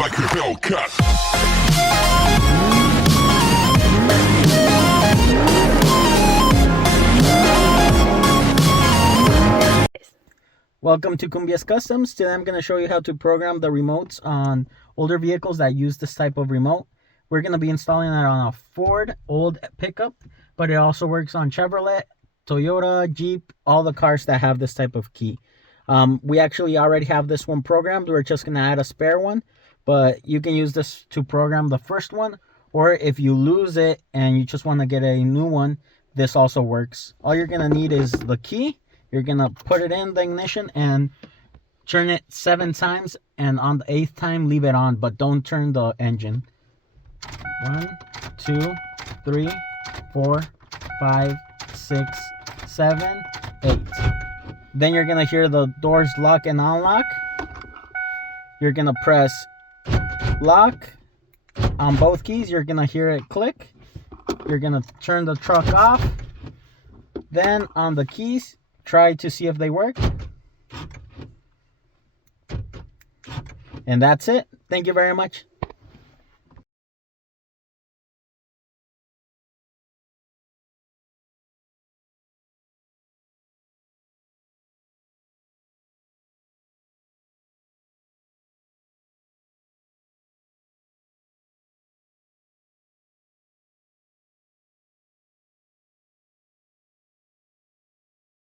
like a Hellcat. Welcome to Cumbias Customs. Today I'm going to show you how to program the remotes on older vehicles that use this type of remote. We're going to be installing it on a Ford old pickup, but it also works on Chevrolet, Toyota, Jeep, all the cars that have this type of key. We actually already have this one programmed. We're just going to add a spare one, but you can use this to program the first one, or if you lose it and you just want to get a new one, this also works. All you're going to need is the key. You're going to put it in the ignition and turn it 7 times, and on the 8th time leave it on, but don't turn the engine. 1, 2, 3, 4, 5, 6, 7, 8. Then you're going to hear the doors lock and unlock. You're going to press lock on both keys. You're going to hear it click. You're going to turn the truck off. Then on the keys, try to see if they work. And that's it. Thank you very much.